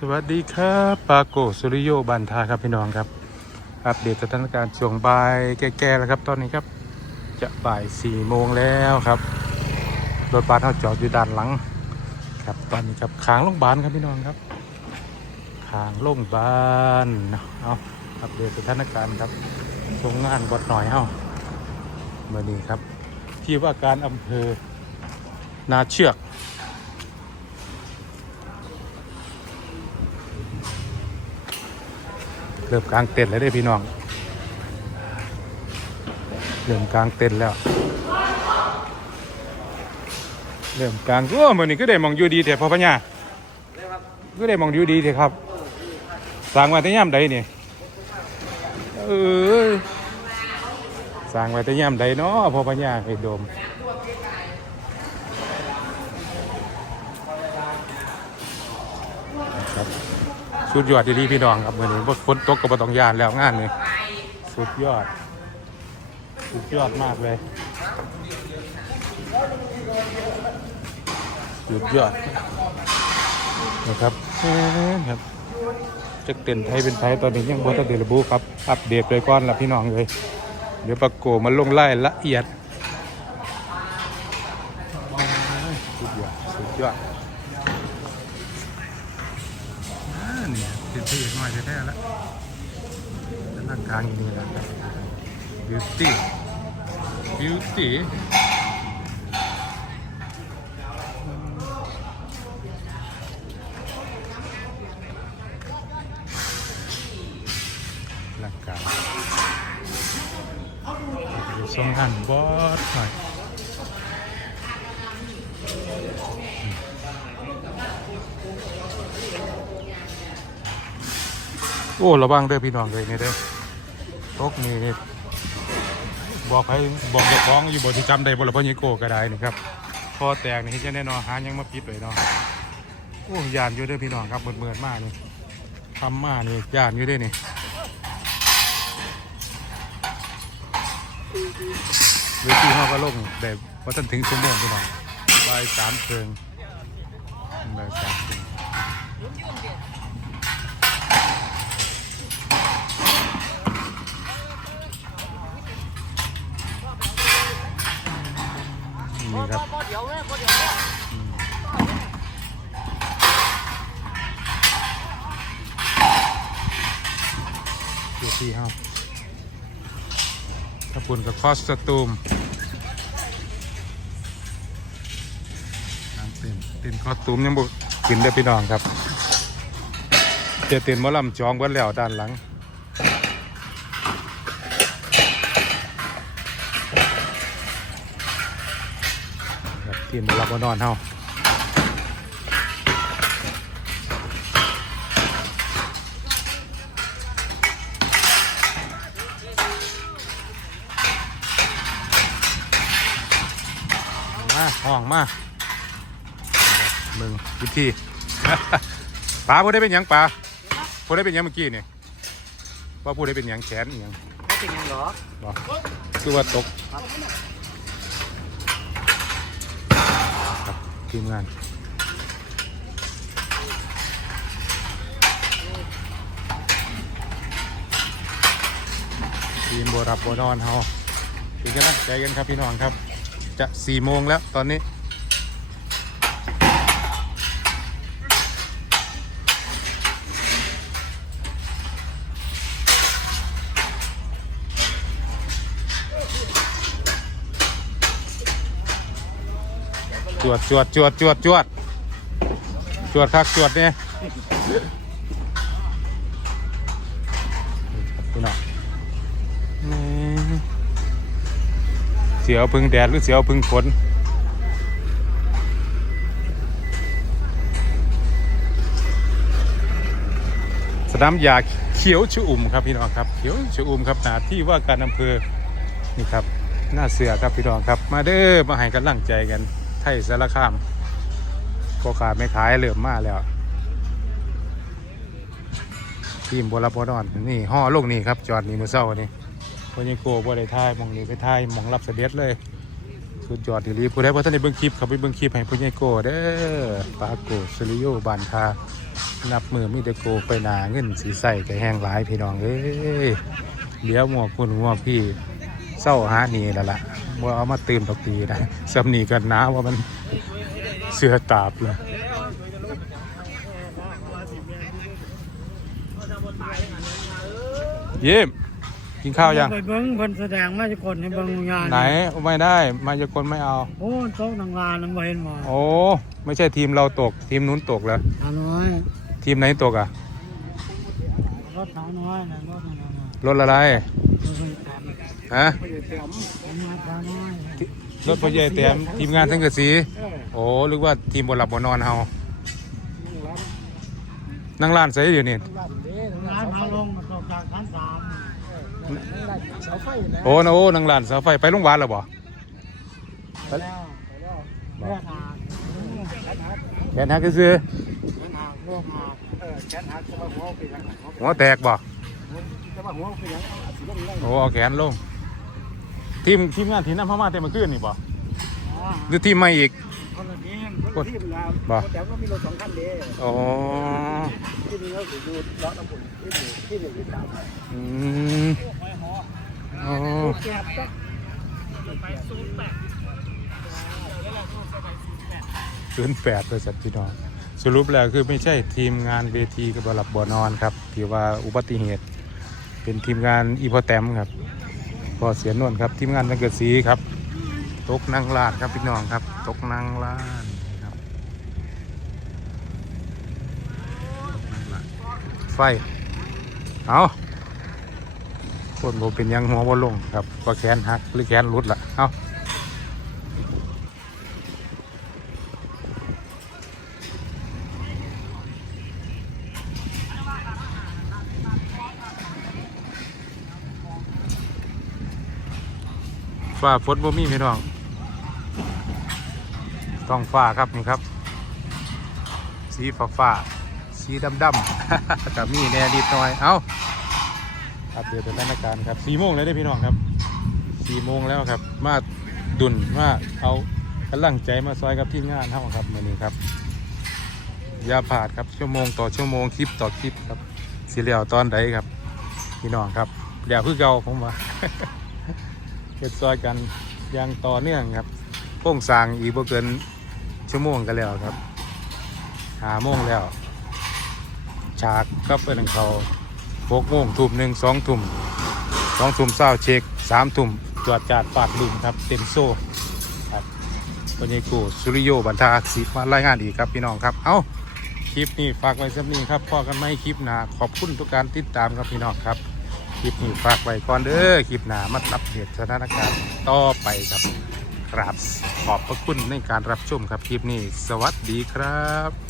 สวัสดีครับปาโกสุริโยบันทาครับพี่น้องครับ อัปเดตสถานการณ์ช่วงบ่ายแก่ๆแล้วครับ ตอนนี้ครับ จะบ่ายสี่โมงแล้วครับรถบัสเขาจอดอยู่ด้านหลัง ครับตอนนี้ครับขางโรงพยาบาลครับพี่น้องครับขางโรงพยาบาลเนเอาอัปเดตสถานการณ์ครับทรงงานบดหน่อยเฮาเมื่อนี้ครับ ที่ว่าการอำเภอนาเชือก เริ่มกลางเต็นท์แล้วเด้อพี่น้อง เริ่มกลางเต็นท์แล้ว เริ่มกลางโอ้มือนี้ก็ได้มองอยู่ดีแต่พอพญาก็ได้มองอยู่ดีแต่ครับสร้างไว้แต่ย่ำใดนี่เออสร้างไว้แต่ย่ำใดเนาะพอพญาไอ้โดมครับ สุดยอดดีๆพี่น้องครับวันนี้บ่ฝนตกก็บ่ต้องยานแล้วงานนี้สุดยอด สุดยอดมากเลย สุดยอดนะครับเอ้ยครับจะเต้นไทยเป็นไทยตอนนี้ยังบ่ทันได้รบุครับ อัปเดตไปก่อนละพี่น้องเลย เดี๋ยวปะโกมาลงไล่ละเอียด สุดยอด สุดยอด นี่เป็นพระเอกน้อยแท้ๆแล้วแล้วนั่งกลางอยู่นี่แหละบิวตี้บิวตี้ร่างกายอยู่ทรงหันบอสหน่อย โอ้ระวังเด้อพี่น้องเลยนี่เด้อตกนี่นี่บอกให้บอกเจ้าของอยู่บ่ที่จำได้บ่ละพ่อยี่โกก็ได้นี่ครับพอแตกนี่จะแน่นอนหายังมาปิดไว้เนาะโอ้ยานอยู่เด้อพี่น้องครับเมื่อยๆมากนี่ทำมานี่ยานอยู่เด้อนี่เวทีห้องก็ลงแต่พอท่านถึงชั่วโมงพี่น้องบ่ายสามเพิง ขอบคุณกับคอสตูมเต็มเต็นคอสตูมยังบุกินได้อพี่น้องครับเจเต็นมอลำจองไว้แล้วด้านหลังครับทีมอลลับบอลนอนเฮา มาห้องมามึงวิธีปลาผู้ได้เป็นหยังปลาผู้ได้เป็นหยังเมื่อกี้นี่ว่าผู้ได้เป็นหยังแขนอหยังไม่เป็นยังหรอบ่คือว่าตกครับทีมงานทีมบัวรับบัวนอนเฮาเป็นกำลังใจกันครับพี่น้องครับ จะสี่โมงแล้วตอนนี้ จวดจวดจวดจวดจวดจวดคักจวดเนี่ย เสียวพึ่งแดดหรือเสียวพึ่งฝนสนามยาเขียวชอุ่มครับพี่น้องครับเขียวชอุ่มครับหนาที่ว่าการอำเภอนี่ครับหน้าเสือครับพี่น้องครับ มาเด้อมาให้กำลังใจกันไทยสารคามก็ขาดไม่ขายเหลื่อมมาแล้วทีมบอลบอดอนนี่ห่อลงนี่ครับจอดนี่มือเศร้านี่ พยังโกบ่ได้ทายมองนี่ไปทายมองรับเสด็จเลย สุดยอดทีรีผู้ใดพอท่านได้เบิ่งคลิปเขาไปเบิ่งคลิปให้พยังโกเด้อปาโกสุริโยบานคานับมือมีแต่โกไปหนาเงินสีใส่ก็แห้งหลายพี่น้องเอ้ยเดี๋ยวหมวกคุณหมวกพี่เศร้าหาหนีแล้วล่ะว่าเอามาตื่นตกปีนะสำนีกันนะว่ามันเสือตาบเลยเยี่ยม กินข้าวยัง ไปเบิ้งเพิ่นแสดงมาจะกดให้เบิ้งงานไหนไม่ได้มายากลไม่เอา โอ้โต๊ะนางลานนั้นบ่เห็นหมอโอ้ไม่ใช่ทีมเราตก ทีมนู้นตกแล้วสาวน้อยทีมไหนตกอะ รถสาวน้อยนะรถนั่นน่ะรถอะไรรถไฟฟ้าฮะผมมาสาวน้อยรถพ่อใหญ่แต้มทีมงานทั้งกระสี โอ้หรือว่าทีมบนหลับบนนอนเฮานั่งร้านใส่อยู่นี่ ร้านเฮาลงมาตกจากชั้นสามโอ้นะโอ้นั่งร้านเสาไฟไปโรงพยาบาลแล้วบ่ไปแล้วไปแล้วเลือดอาบแขนหักซื้อเลือดอาบเลือดอาบเออแขนหักจะมาหัวไปยังไงหัวแตกบ่จะมาหัวไปยังสิลงเลยโอ้เอาแขนลงทีมทีมงานทีมน้ำพม่าเต็มมาขึ้นนี่บ่อ๋อหรือทีมใหม่อีกคนละที มคนละทีมแล้วบ่ แต่ก็มีรถสองคันเด้อ๋อที่นี่ก็คือดูเลาะน้ำผุนที่หนึ่งที่หนึ่งที่สามอืมอ๋อแก็บก็ศูนย์แปดบริษัทพี่น้องสรุปแล้วคือไม่ใช่ทีมงานเวทีกับบหลับบอนอนครับที่ว่าอุบัติเหตุ เป็นทีมงานอีพอแตมครับ พอเสียนวลครับ ทีมงานนักเกิดสีครับ ตกนางลาดครับพี่น้องครับ ตกนางลาดครับ ไฟ เอาคนผมเป็นยังหัวบอลงครับก็แขนหักหรือแขนหลุดละเอาฝ้าฝนบ่มีพี่น้องต้องฝ้าครับนี่ครับ สีฟ้าฟ้า สีดำดำๆกับมีแน่นิดหน่อย เอาอัปเดตสถานการณ์ครับสี่โมงเลยได้พี่น้องครับสี่โมงแล้วครับ มาดุนมาเอากำลังใจมาซอยกับทีมงานเท่าครับมือนี้ครับอย่าผ่าดครับชั่วโมงต่อชั่วโมงคลิปต่อคลิปครับสีเหลียวตอนใดครับ พี่น้องครับเดี๋ยวคือเก่าผมว่าเฮ็ดซอยกันอย่างต่อเนื่องครับโป้งสางอีกบ่เกินชั่วโมงกันแล้วครับหาโมงแล้ว ฉากกับเป็นของเขาหกโมงทุ่มหนึ่งสองทุ่มสองทุ่มเศร้าเช็คสามทุ่มตรวจจัดปาดลินครับเต็มโซ่ครับวันนี้กูสุริโยบันทาสิมารายงานอีกครับพี่น้องครับ เอ้าคลิปนี้ฝากไว้สักนี้ครับพอกันไหมคลิปหนาขอบคุณทุกการติดตามครับพี่น้องครับคลิปนี้ฝากไว้ก่อนเด้อคลิปหนามาอัปเดตสถานการณ์ต่อไปครับครับขอบพระคุณในการรับชมครับคลิปนี้ สวัสดีครับ